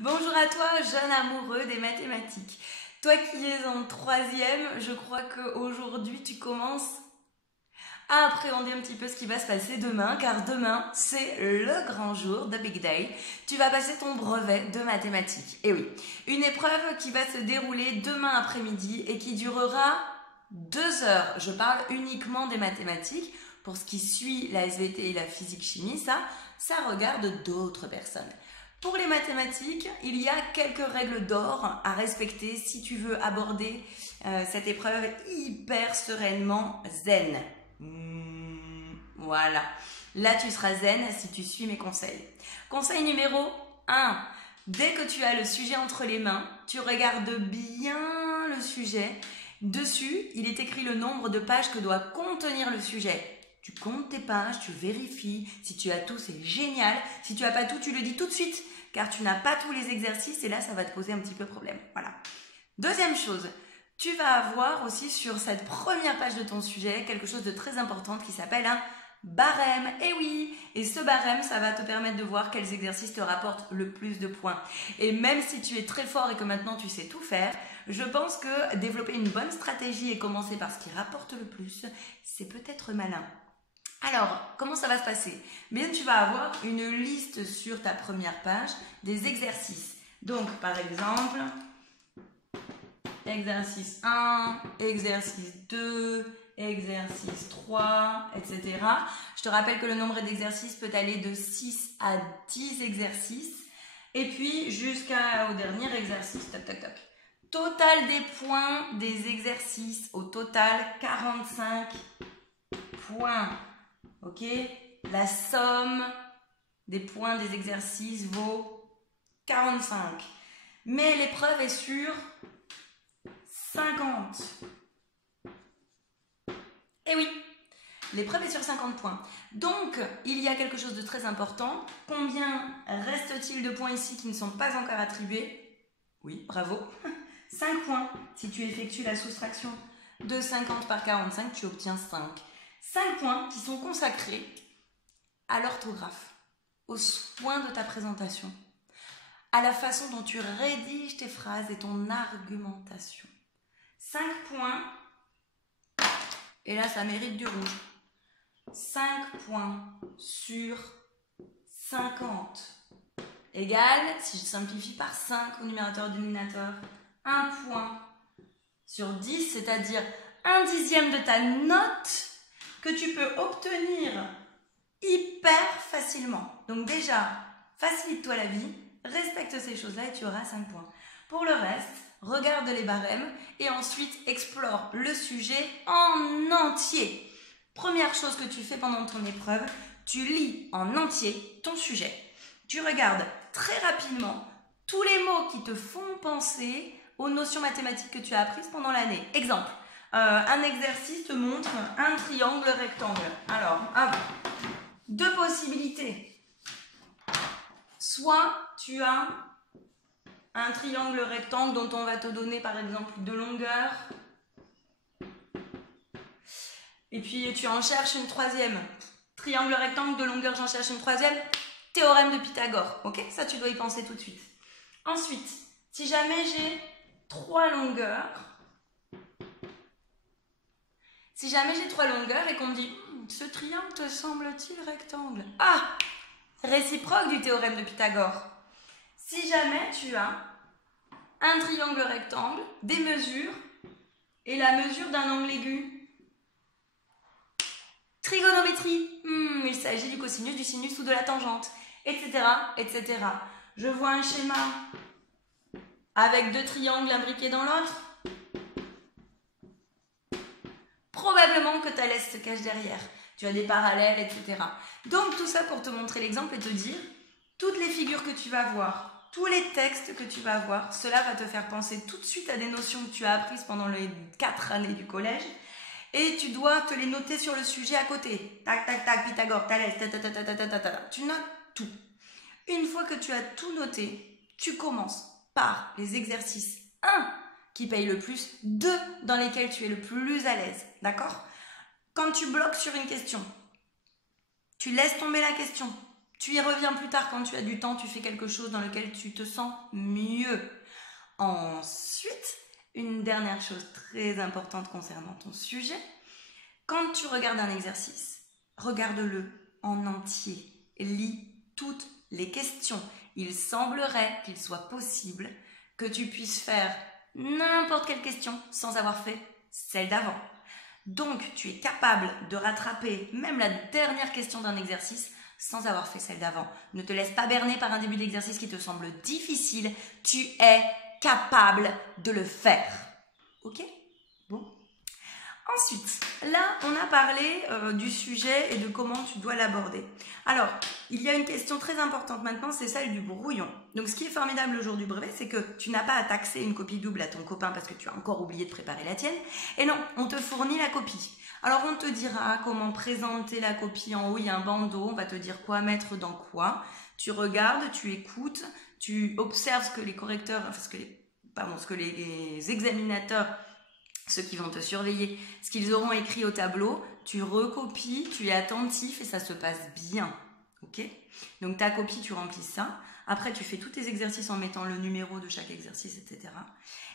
Bonjour à toi, jeune amoureux des mathématiques. Toi qui es en troisième, je crois qu'aujourd'hui tu commences à appréhender un petit peu ce qui va se passer demain, car demain c'est le grand jour, the big day. Tu vas passer ton brevet de mathématiques. Et oui, une épreuve qui va se dérouler demain après-midi et qui durera 2 heures. Je parle uniquement des mathématiques. Pour ce qui suit la SVT et la physique-chimie, ça regarde d'autres personnes. Pour les mathématiques, il y a quelques règles d'or à respecter si tu veux aborder cette épreuve hyper sereinement zen. Voilà. Là, tu seras zen si tu suis mes conseils. Conseil numéro 1. Dès que tu as le sujet entre les mains, tu regardes bien le sujet. Dessus, il est écrit le nombre de pages que doit contenir le sujet. Tu comptes tes pages, tu vérifies. Si tu as tout, c'est génial. Si tu n'as pas tout, tu le dis tout de suite, car tu n'as pas tous les exercices et là, ça va te poser un petit peu problème. Voilà. Deuxième chose, tu vas avoir aussi sur cette première page de ton sujet quelque chose de très important qui s'appelle un barème. Et oui, et ce barème, ça va te permettre de voir quels exercices te rapportent le plus de points. Et même si tu es très fort et que maintenant tu sais tout faire, je pense que développer une bonne stratégie et commencer par ce qui rapporte le plus, c'est peut-être malin. Alors, comment ça va se passer? Bien, tu vas avoir une liste sur ta première page des exercices. Donc, par exemple, exercice 1, exercice 2, exercice 3, etc. Je te rappelle que le nombre d'exercices peut aller de 6 à 10 exercices. Et puis, jusqu'au dernier exercice. Toc, toc, toc. Total des points des exercices. Au total, 45 points. Ok, la somme des points des exercices vaut 45. Mais l'épreuve est sur 50. Et oui, l'épreuve est sur 50 points. Donc, il y a quelque chose de très important. Combien reste-t-il de points ici qui ne sont pas encore attribués? Oui, bravo. 5 points. Si tu effectues la soustraction de 50 par 45, tu obtiens 5. 5 points qui sont consacrés à l'orthographe, au soin de ta présentation, à la façon dont tu rédiges tes phrases et ton argumentation. 5 points, et là ça mérite du rouge. 5 points sur 50 égale, si je simplifie par 5 au numérateur et dénominateur, 1 point sur 10, c'est-à-dire 1/10 de ta note que tu peux obtenir hyper facilement. Donc déjà, facilite-toi la vie, respecte ces choses-là et tu auras 5 points. Pour le reste, regarde les barèmes et ensuite explore le sujet en entier. Première chose que tu fais pendant ton épreuve, tu lis en entier ton sujet. Tu regardes très rapidement tous les mots qui te font penser aux notions mathématiques que tu as apprises pendant l'année. Exemple. Un exercice te montre un triangle rectangle. Alors, hop, 2 possibilités. Soit tu as un triangle rectangle dont on va te donner par exemple 2 longueurs. Et puis tu en cherches une troisième. Triangle rectangle, 2 longueurs, j'en cherche une troisième. Théorème de Pythagore. Ok, ça tu dois y penser tout de suite. Ensuite, si jamais j'ai 3 longueurs, et qu'on me dit ce triangle te semble-t-il rectangle? Ah, réciproque du théorème de Pythagore. Si jamais tu as un triangle rectangle, des mesures et la mesure d'un angle aigu. Trigonométrie, il s'agit du cosinus, du sinus ou de la tangente, etc., etc. Je vois un schéma avec 2 triangles imbriqués dans l'autre. Probablement que ta laisse se cache derrière. Tu as des parallèles, etc. Donc tout ça pour te montrer l'exemple et te dire, toutes les figures que tu vas voir, tous les textes que tu vas voir, cela va te faire penser tout de suite à des notions que tu as apprises pendant les 4 années du collège. Et tu dois te les noter sur le sujet à côté. Tac, tac, tac, Pythagore, Thalès, tu notes tout. Une fois que tu as tout noté, tu commences par les exercices 1 qui payent le plus, 2 dans lesquels tu es le plus à l'aise. D'accord? Quand tu bloques sur une question, tu laisses tomber la question. Tu y reviens plus tard quand tu as du temps, tu fais quelque chose dans lequel tu te sens mieux. Ensuite, une dernière chose très importante concernant ton sujet, quand tu regardes un exercice, regarde-le en entier. Lis toutes les questions. Il semblerait qu'il soit possible que tu puisses faire n'importe quelle question sans avoir fait celle d'avant. Donc, tu es capable de rattraper même la dernière question d'un exercice sans avoir fait celle d'avant. Ne te laisse pas berner par un début d'exercice qui te semble difficile. Tu es capable de le faire. Ok? Bon. Ensuite, là, on a parlé du sujet et de comment tu dois l'aborder. Alors, il y a une question très importante maintenant, c'est celle du brouillon. Donc, ce qui est formidable le jour du brevet, c'est que tu n'as pas à taxer une copie double à ton copain parce que tu as encore oublié de préparer la tienne. Et non, on te fournit la copie. Alors, on te dira comment présenter la copie. En haut, il y a un bandeau, on va te dire quoi mettre dans quoi. Tu regardes, tu écoutes, tu observes ce que les correcteurs, enfin, ce que les examinateurs, ceux qui vont te surveiller, ce qu'ils auront écrit au tableau, tu recopies, tu es attentif et ça se passe bien. Ok ? Donc ta copie, tu remplis ça. Après, tu fais tous tes exercices en mettant le numéro de chaque exercice, etc.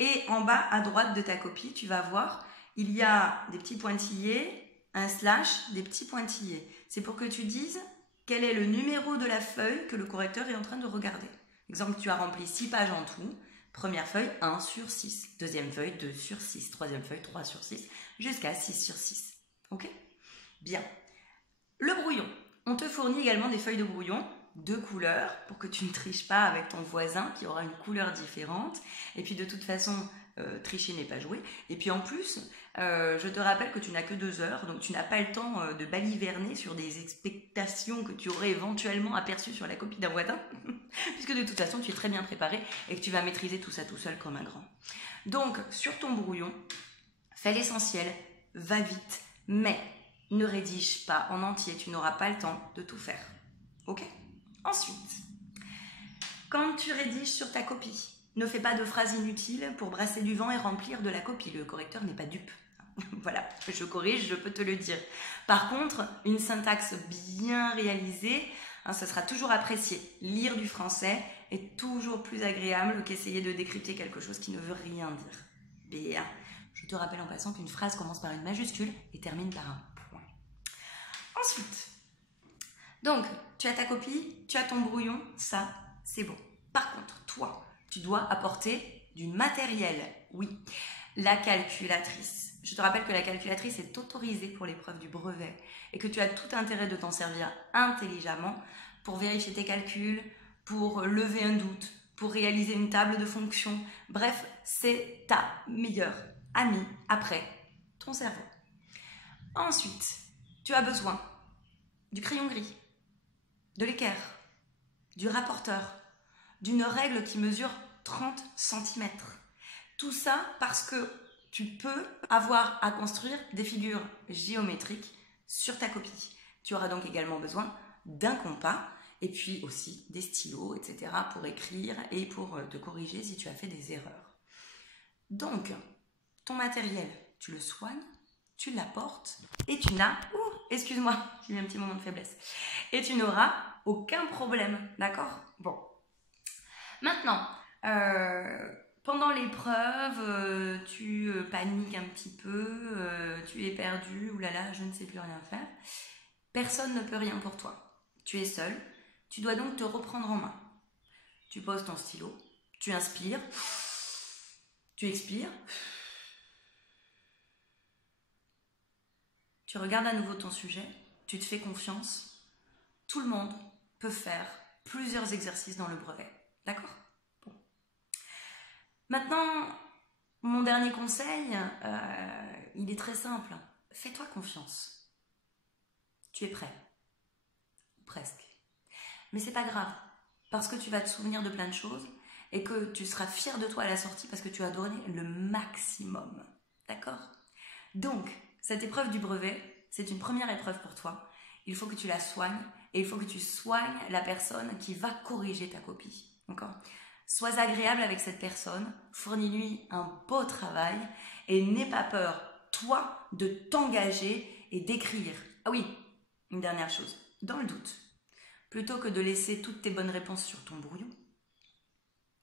Et en bas à droite de ta copie, tu vas voir, il y a des petits pointillés, un slash, des petits pointillés. C'est pour que tu dises quel est le numéro de la feuille que le correcteur est en train de regarder. Exemple, tu as rempli 6 pages en tout. Première feuille, 1 sur 6. Deuxième feuille, 2 sur 6. Troisième feuille, 3 sur 6. Jusqu'à 6 sur 6. Ok ? Bien. Le brouillon. On te fournit également des feuilles de brouillon de couleurs pour que tu ne triches pas avec ton voisin qui aura une couleur différente. Et puis de toute façon, tricher n'est pas jouer. Et puis en plus, je te rappelle que tu n'as que 2 heures, donc tu n'as pas le temps de baliverner sur des expectations que tu aurais éventuellement aperçues sur la copie d'un voisin, puisque de toute façon tu es très bien préparé et que tu vas maîtriser tout ça tout seul comme un grand. Donc sur ton brouillon, fais l'essentiel, va vite, mais ne rédige pas en entier, tu n'auras pas le temps de tout faire. Ok ? Ensuite, quand tu rédiges sur ta copie, ne fais pas de phrases inutiles pour brasser du vent et remplir de la copie. Le correcteur n'est pas dupe. Voilà, je corrige, je peux te le dire. Par contre, une syntaxe bien réalisée, ce sera toujours apprécié. Lire du français est toujours plus agréable qu'essayer de décrypter quelque chose qui ne veut rien dire. Bien. Je te rappelle en passant qu'une phrase commence par une majuscule et termine par un point. Ensuite, donc, tu as ta copie, tu as ton brouillon, ça, c'est bon. Par contre, toi, tu dois apporter du matériel. Oui, la calculatrice. Je te rappelle que la calculatrice est autorisée pour l'épreuve du brevet et que tu as tout intérêt de t'en servir intelligemment pour vérifier tes calculs, pour lever un doute, pour réaliser une table de fonctions. Bref, c'est ta meilleure amie après ton cerveau. Ensuite, tu as besoin du crayon gris, de l'équerre, du rapporteur, d'une règle qui mesure 30 cm. Tout ça parce que tu peux avoir à construire des figures géométriques sur ta copie. Tu auras donc également besoin d'un compas et puis aussi des stylos, etc. pour écrire et pour te corriger si tu as fait des erreurs. Donc, ton matériel, tu le soignes, tu l'apportes et tu n'as... excuse-moi, j'ai eu un petit moment de faiblesse. Et tu n'auras aucun problème, d'accord ? Bon. Maintenant, pendant l'épreuve, tu paniques un petit peu, tu es perdu, oulala, je ne sais plus rien faire. Personne ne peut rien pour toi. Tu es seul, tu dois donc te reprendre en main. Tu poses ton stylo, tu inspires, tu expires. Tu regardes à nouveau ton sujet, tu te fais confiance. Tout le monde peut faire plusieurs exercices dans le brevet. D'accord ? Bon. Maintenant, mon dernier conseil, il est très simple. Fais-toi confiance. Tu es prêt. Presque. Mais c'est pas grave, parce que tu vas te souvenir de plein de choses et que tu seras fier de toi à la sortie parce que tu as donné le maximum. D'accord ? Donc, cette épreuve du brevet, c'est une première épreuve pour toi. Il faut que tu la soignes et il faut que tu soignes la personne qui va corriger ta copie. D'accord ? Sois agréable avec cette personne, fournis-lui un beau travail et n'aie pas peur, toi, de t'engager et d'écrire. Ah oui, une dernière chose, dans le doute, Plutôt que de laisser toutes tes bonnes réponses sur ton brouillon,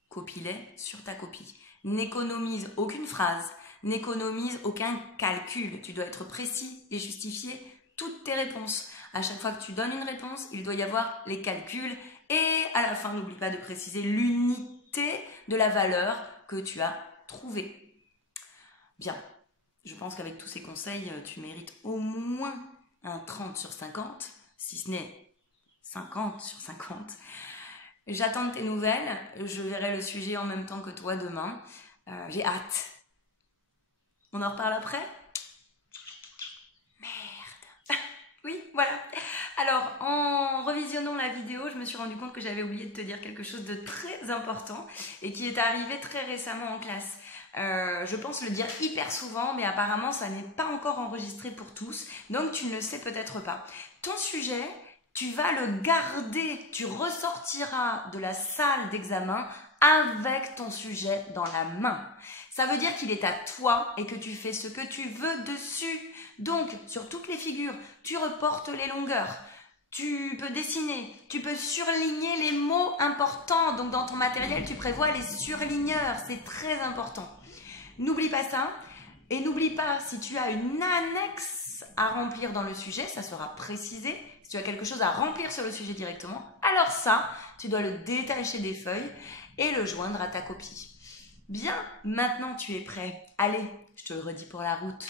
copie-les sur ta copie. N'économise aucune phrase, n'économise aucun calcul. Tu dois être précis et justifier toutes tes réponses. À chaque fois que tu donnes une réponse, il doit y avoir les calculs et à la fin, n'oublie pas de préciser l'unité de la valeur que tu as trouvée. Bien, je pense qu'avec tous ces conseils, tu mérites au moins un 30 sur 50, si ce n'est 50 sur 50. J'attends tes nouvelles, je verrai le sujet en même temps que toi demain. J'ai hâte. On en reparle après ? Merde. Oui, voilà. Alors, en revisionnant la vidéo, je me suis rendu compte que j'avais oublié de te dire quelque chose de très important et qui est arrivé très récemment en classe. Je pense le dire hyper souvent, mais apparemment, ça n'est pas encore enregistré pour tous, donc tu ne le sais peut-être pas. Ton sujet, tu vas le garder, tu ressortiras de la salle d'examen avec ton sujet dans la main. Ça veut dire qu'il est à toi et que tu fais ce que tu veux dessus. Donc, sur toutes les figures, tu reportes les longueurs, tu peux dessiner, tu peux surligner les mots importants. Donc, dans ton matériel, tu prévois les surligneurs, c'est très important. N'oublie pas ça et n'oublie pas, si tu as une annexe à remplir dans le sujet, ça sera précisé. Si tu as quelque chose à remplir sur le sujet directement, alors ça, tu dois le détacher des feuilles et le joindre à ta copie. Bien, maintenant tu es prêt. Allez, je te le redis pour la route.